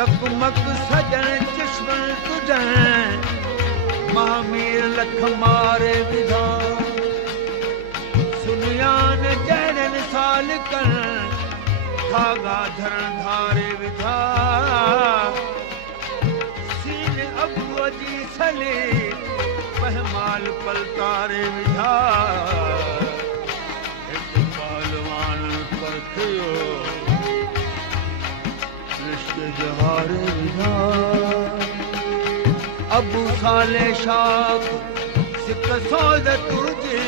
चकमक सजन चश्मन तुझन महामीर लख मारे विधा सुनियान जैनन साल कर धागा धरण धारे विधा सीन अबू जी सले पहमाल पलतारे विधा एक पालवान परखियो रिश्ते जहारे विधा अबू साले शाख सिक सौद तुझे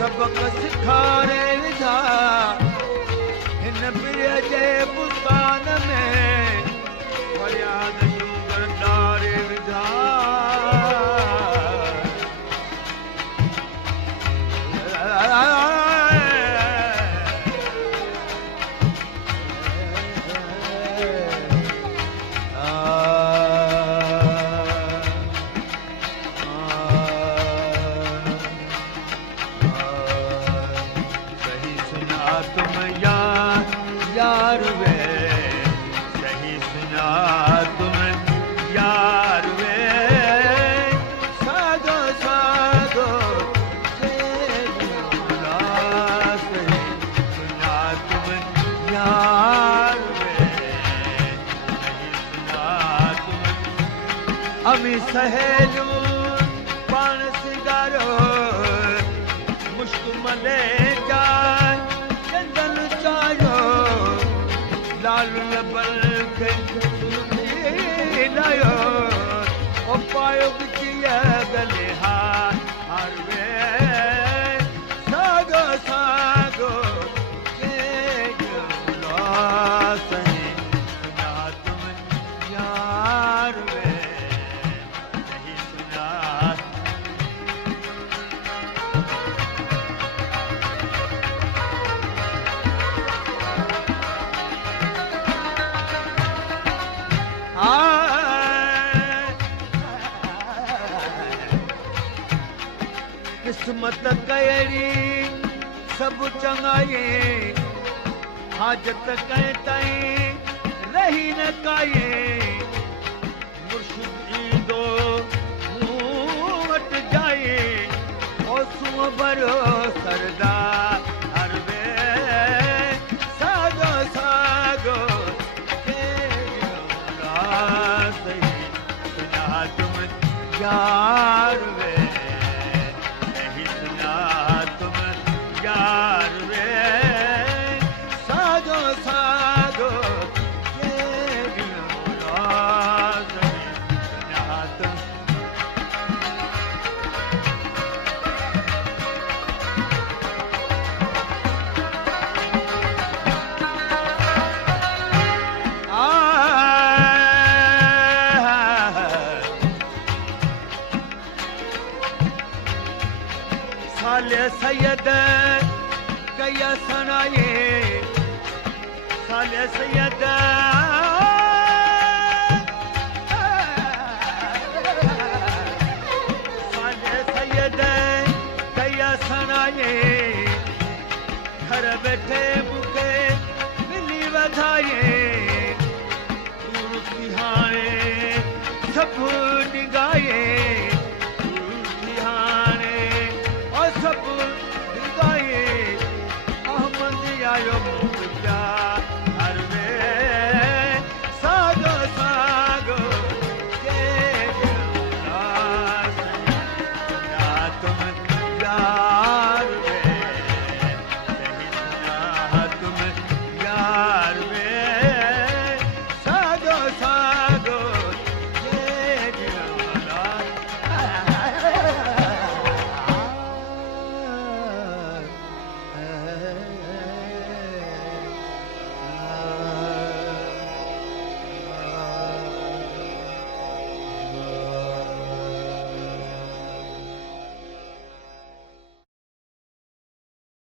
सबक सिखारे विधा हिन प्रिय जे बुस्तान में फरियाद शुगर डारे विधा सहेलू पान सिंगारो मुश्क मले जाए चंदन चायो लाल लबल के लायो ओ पायो बिचिया गले हार वे सागो सागो के जुला सही ना तुम यार वे किस्मत कयड़ी सब चंगाए हाजत कह ताईं रही न काए मुर्शिद ईंदो मूं वटि जाए ओ सूंहं भरियो सरदार हर वे सागो सागो सही सुना तुम यार वे सैयद कया सनाए साले सैयद